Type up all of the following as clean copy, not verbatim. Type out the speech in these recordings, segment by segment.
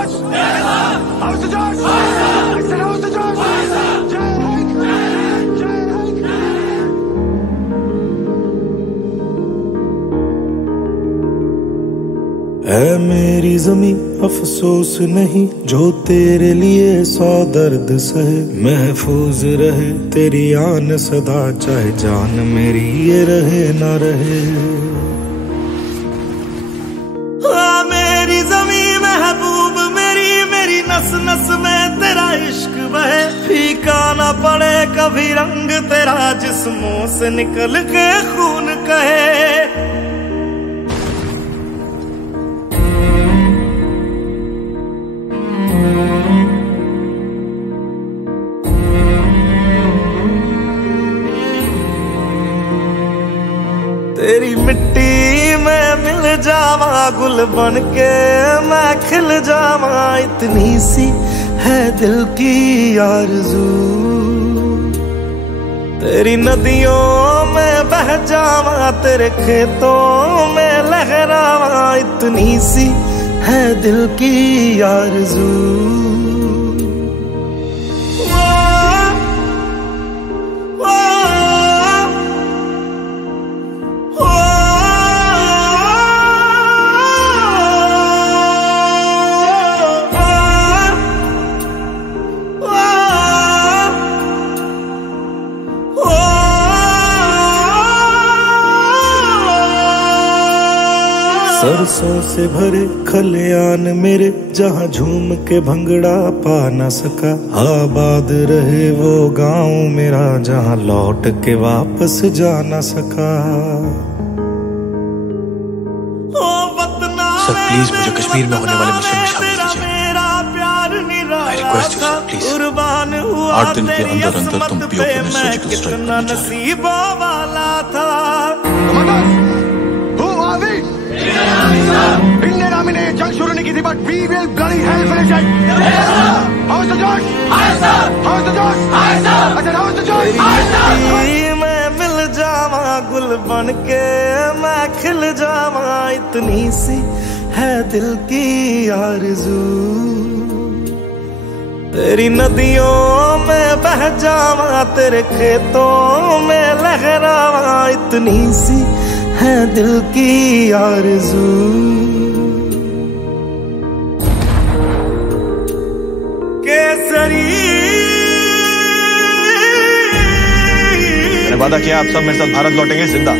Josh? Yes, sir. How's the Josh? Yes, sir. I said, how's the Josh? Yes, sir. Jai Hind. Jai Hind. है मेरी ज़मीं अफसोस नहीं जो तेरे लिए 100 दर्द सहे, महफूज रहे तेरी आन सदा, चाहे जान मेरी ये रहे ना रहे। मेरी ज़मीं महबूब मेरी, मेरी नस नस में तेरा इश्क बहे, फीका ना पड़े कभी रंग तेरा, जिस्मों से निकल के खून कहे। तेरी मिट्टी में मिल जावा गुल बन के मैं खिल जावा, इतनी सी है दिल की आरज़ू। तेरी नदियों में बह जावा तेरे खेतों में लहरावा, इतनी सी है दिल की आरज़ू। सरसों से भरे खलियान मेरे, जहाँ झूम के भंगड़ा पा न सका, आबाद रहे वो गांव मेरा, जहाँ लौट के वापस जा न सका। सर प्लीज मुझे कश्मीर में होने वाले मिशन में शामिल कीजिए। I request you, sir, please. 8 दिन के अंदर अंदर तुम पीओके में सर्जिकल स्ट्राइक करने जा रहे हो। Indian Army ने जंग शुरू नहीं की थी, but we will bloody hell finish it. How's the Josh? Hi sir. How's the Josh? Hi sir. I said how's the Josh? Hi sir. मैं मिल जावा गुल बन के मैं खिल जावा, इतनी सी है दिल की आरज़ू। तेरी नदियों में बह जावा तेरे खेतों में लहरावा, इतनी सी है दिल की आरज़ू। केसरी मैंने वादा किया आप सब मेरे साथ भारत लौटेंगे जिंदा।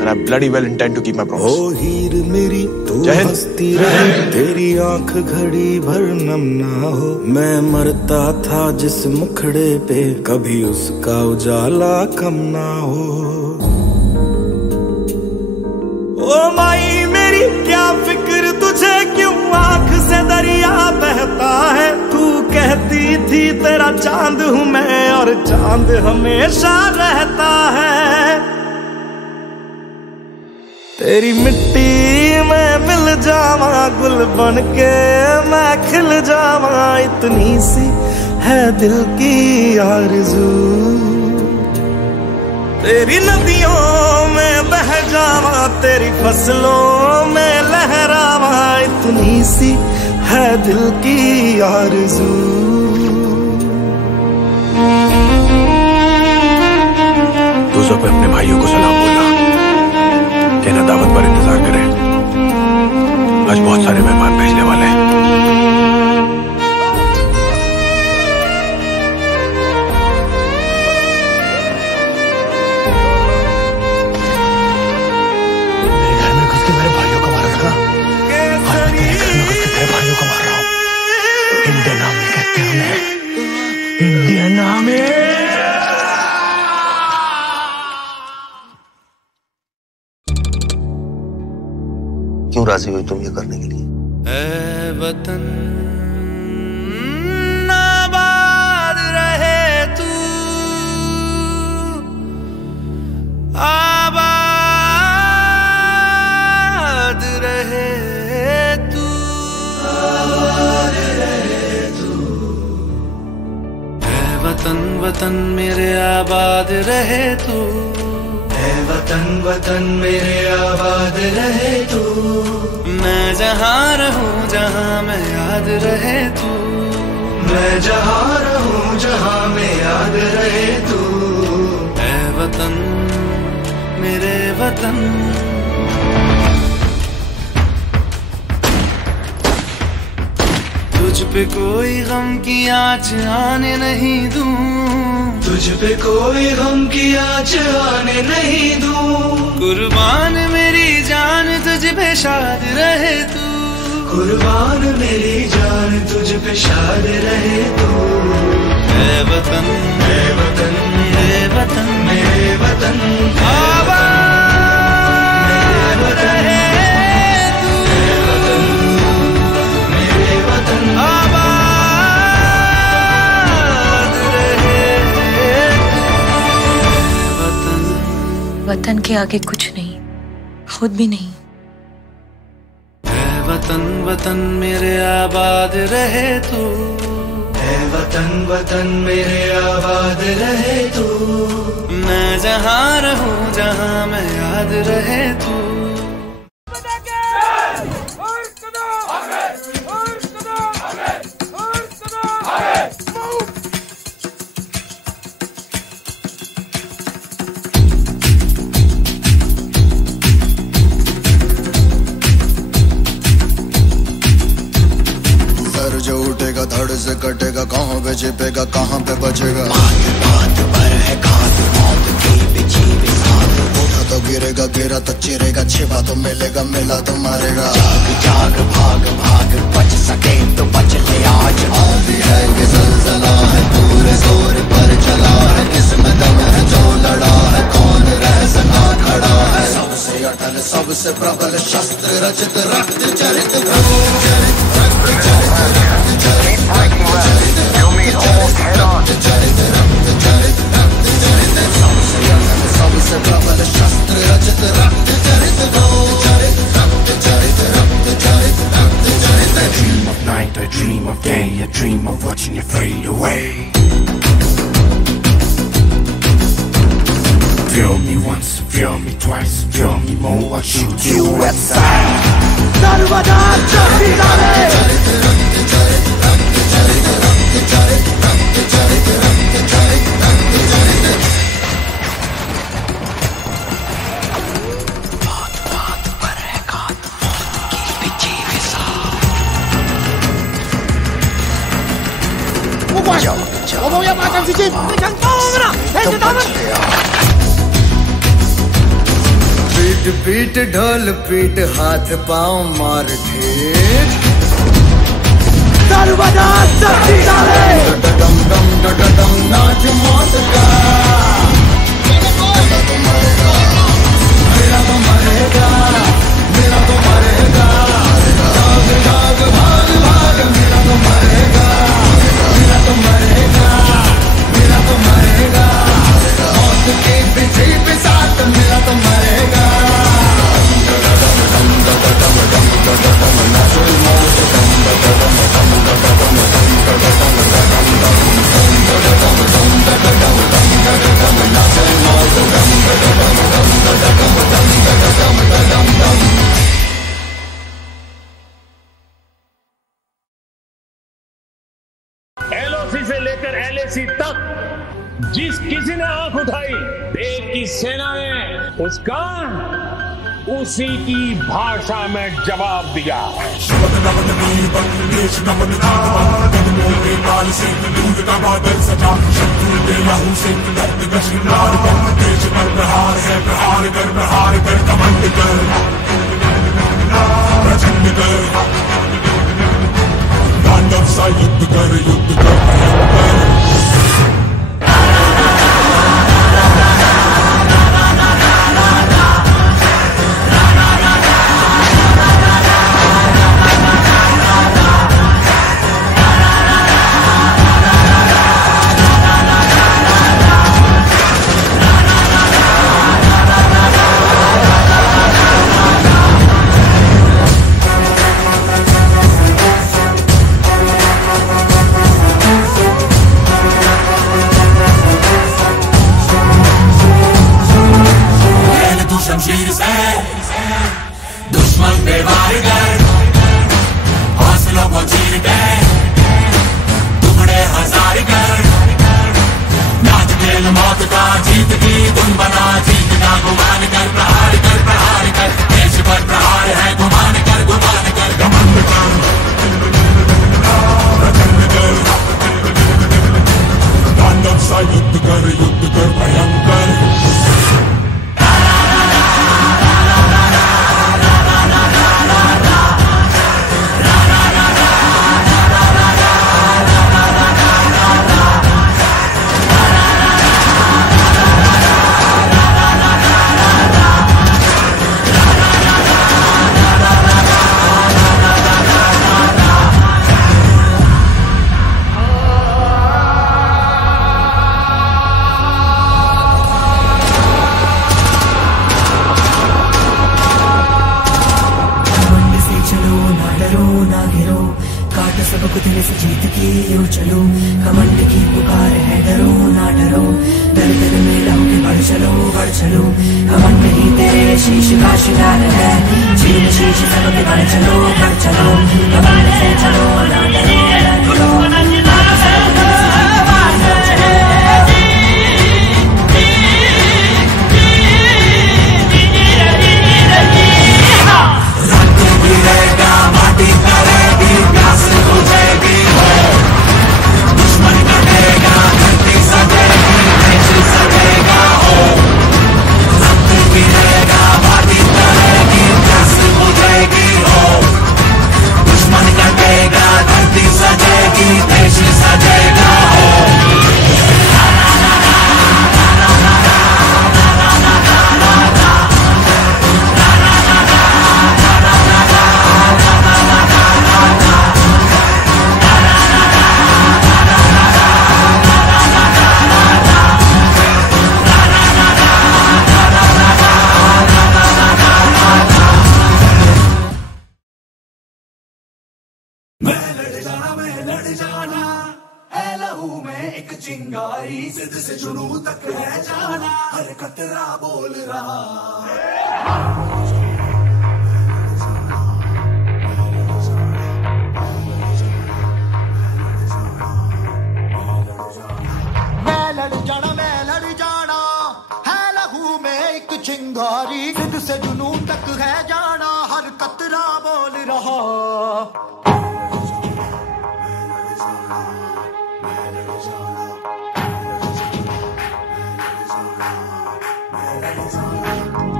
And I bloody well intend to keep my promise. ओ हीर मेरी तू हंसती रहे, तेरी आंख घड़ी भर नम ना हो, मैं मरता था जिस मुखड़े पे, कभी उसका उजाला कम ना हो। ओ माई मेरी क्या फिक्र तुझे, क्यों आंख से दरिया बहता है, तू कहती थी तेरा चांद हूँ मैं, और चांद हमेशा रहता है। तेरी मिट्टी में मिल जावा गुल बन के मैं खिल जावा, इतनी सी है दिल की आरज़ू। तेरी नदियों में बह जावा तेरी फसलों में लहरावा, इतनी सी है दिल की आरज़ू। दूसरों पे अपने भाइयों को सलाम बोलना, कहना दावत पर इंतजार करें, आज बहुत सारे मेहमान भेजने वाले हैं। मेरे घर में घुस के मेरे भाइयों को मारा था, आज मैं तेरे घर में घुस के तेरे भाइयों को मार रहा हूँ। इंडियन आर्मी कहते हैं हमें, इंडियन आर्मी। क्यों राजी हुई तुम ये करने के लिए? ऐ वतन आबाद रहे तू, आबाद रहे तू, आबाद रहे तू। ऐ वतन वतन मेरे आबाद रहे तू, वतन वतन मेरे आबाद रहे तू। मैं जहाँ रहूँ जहाँ मैं याद रहे तू। मैं जहाँ रहूं जहाँ में याद रहे तू। ऐ वतन मेरे वतन, तुझ पे कोई गम की आँच आने नहीं दूं। तुझ पे कोई गम की आँच आने नहीं दूं। कुर्बान मेरी जान तुझ पे शाद रहे तू। कुर्बान मेरी जान तुझ पे शाद रहे तू। ऐ वतन मेरे वतन मेरे वतन मेरे वतन आबाद रहे तू। मेरे वतन मेरे वतन आबाद रहे तू। वतन वतन के आगे कुछ नहीं, खुद भी नहीं। वतन वतन मेरे आबाद रहे तू। ऐ वतन वतन मेरे आबाद रहे तू। मैं जहाँ रहूं जहाँ मैं याद रहे तू। जो उठेगा धड़ से कटेगा, कहाँ पे छिपेगा कहाँ पे बचेगा। बात पर है घात मौत की बिछी बिसात। उठा तो गिरेगा गिरा तो चिरेगा, छिपा तो मिलेगा मिला तो मारेगा। जाग जाग भाग भाग बच सके तो बच ले आज। आंधी है ये ज़लज़ला है, पूरे जोर पर चला है। किसमें दम है जो लड़ा है, कौन रह सका खड़ा है। सबसे अटल सबसे प्रबल शस्त्र रचित रक्त चरित प्रभु चरित रक्त चरित रक्त चरित रक्त चरित रक्त चरित रक्त चरित सबसे अटल सबसे प्रबल शस्त्र रचित रक्त चरित प्रभु चरित रक्त चरित रक्त चरित रक्त चरित। I dream of night, I dream of day, I dream of watching you fade away. Feel me once, feel me twice, feel me more, I'll shoot you outside. सर्वदा चलती रहे। चरित रक्त चरित रक्त चरित रक्त चरित रक्त चरित रक्त चरित रक्त चरित। बात बात पर है घात की बिछी बिसात। पीट पीट ढोल पीट हाथ पाँव मार ठीक। सर्वदा चलती रहे। डम डम डम नाच मौत का। मेरा तो मरेगा मेरा तो मरेगा मेरा तो मरेगा। जाग जाग भाग भाग मेरा तो मरेगा मेरा तो मरेगा मेरा तो मरेगा। मौत के पीछे साथ मेरा तो मरेगा। LOC से लेकर LAC तक जिस किसी ने आंख उठाई, देश की सेना ने उसका उसी की भाषा में जवाब दिया। युद्ध कर युद्ध कर। शमशीर से दुश्मन पे वार कर, हौसलों को चीर के धुन बना जीतना गुमान कर प्रहार कर देश पर प्रहार है गुमान कर घमंड कर तांडव सा युद्ध कर भयंकर सबक दिल से जीत के यो चलो कमंड की पुकार है डरो ना डरो दर दर में लहोगे बढ़ चलो कमंड ही तेरे शीश का शिकार है चीर शीश सबक बढ़ चलो कमंड से चलो ना डरो एक चिंगारी जिद से जुनू तक है जाना हर कतरा बोल रहा मैं लड़ जाना है लहू में एक चिंगारी जिद से जुनू तक है जाना हर कतरा बोल रहा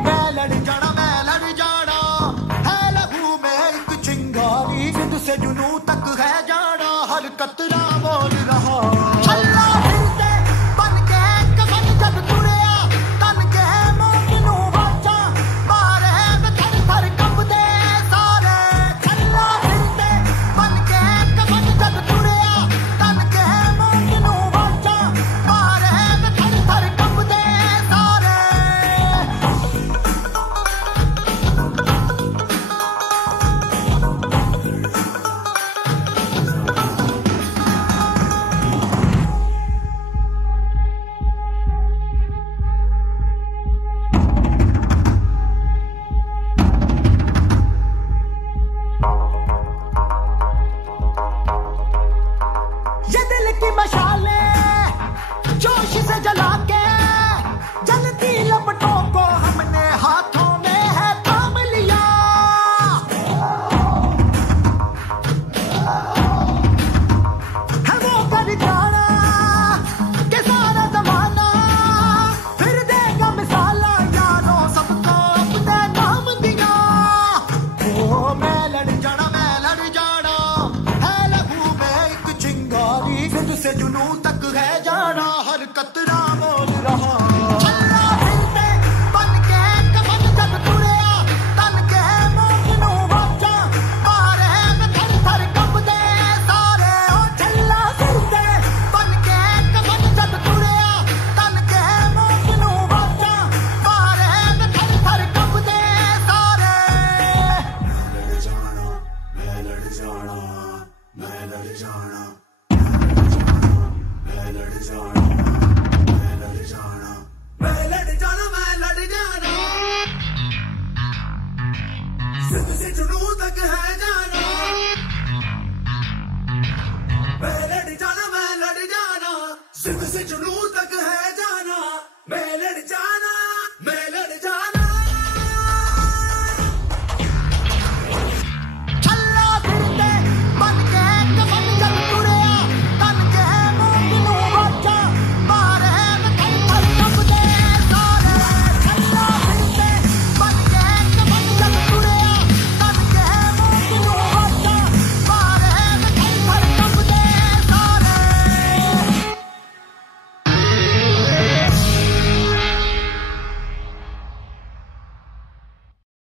मैं लड़ जाना है लहू में एक चिंगारी जिद से जुनू तक है जाना हर कतरा बोल रहा छल्ला फिरते बन के कफन जब तुड़िया तन के मोकनू वाचा मारे में थर थर कंबदे सारे छल्ला फिरते बन के कफन जब तुड़िया तन के मोकनू वाचा मारे में थर थर कंबदे सारे ये दिल की मशालें जोश से जला के जलती लपटों को हमने हाथों में है थाम लिया है वो कर जाना कि सारा जमाना फिर देगा मिसाला यारों सबको अपने नाम दिया ओ मैं लड़ जाना है लहू में एक चिंगारी जिद से जुनू तक है जाना हर कतरा बोल रहा छल्ला फिरते बन के कफन जब तुड़िया तन के मोकनू वाचा मारे में थर थर कंबदे सारे ओ छल्ला फिरते बन के कफन जब तुड़िया तन के मोकनू वाचा मारे में थर थर कंबदे सारे मैं लड़ जाना मैं लड़ जाना जिद से जुनू तक है जाना मैं लड़ जाना जिद से जुनू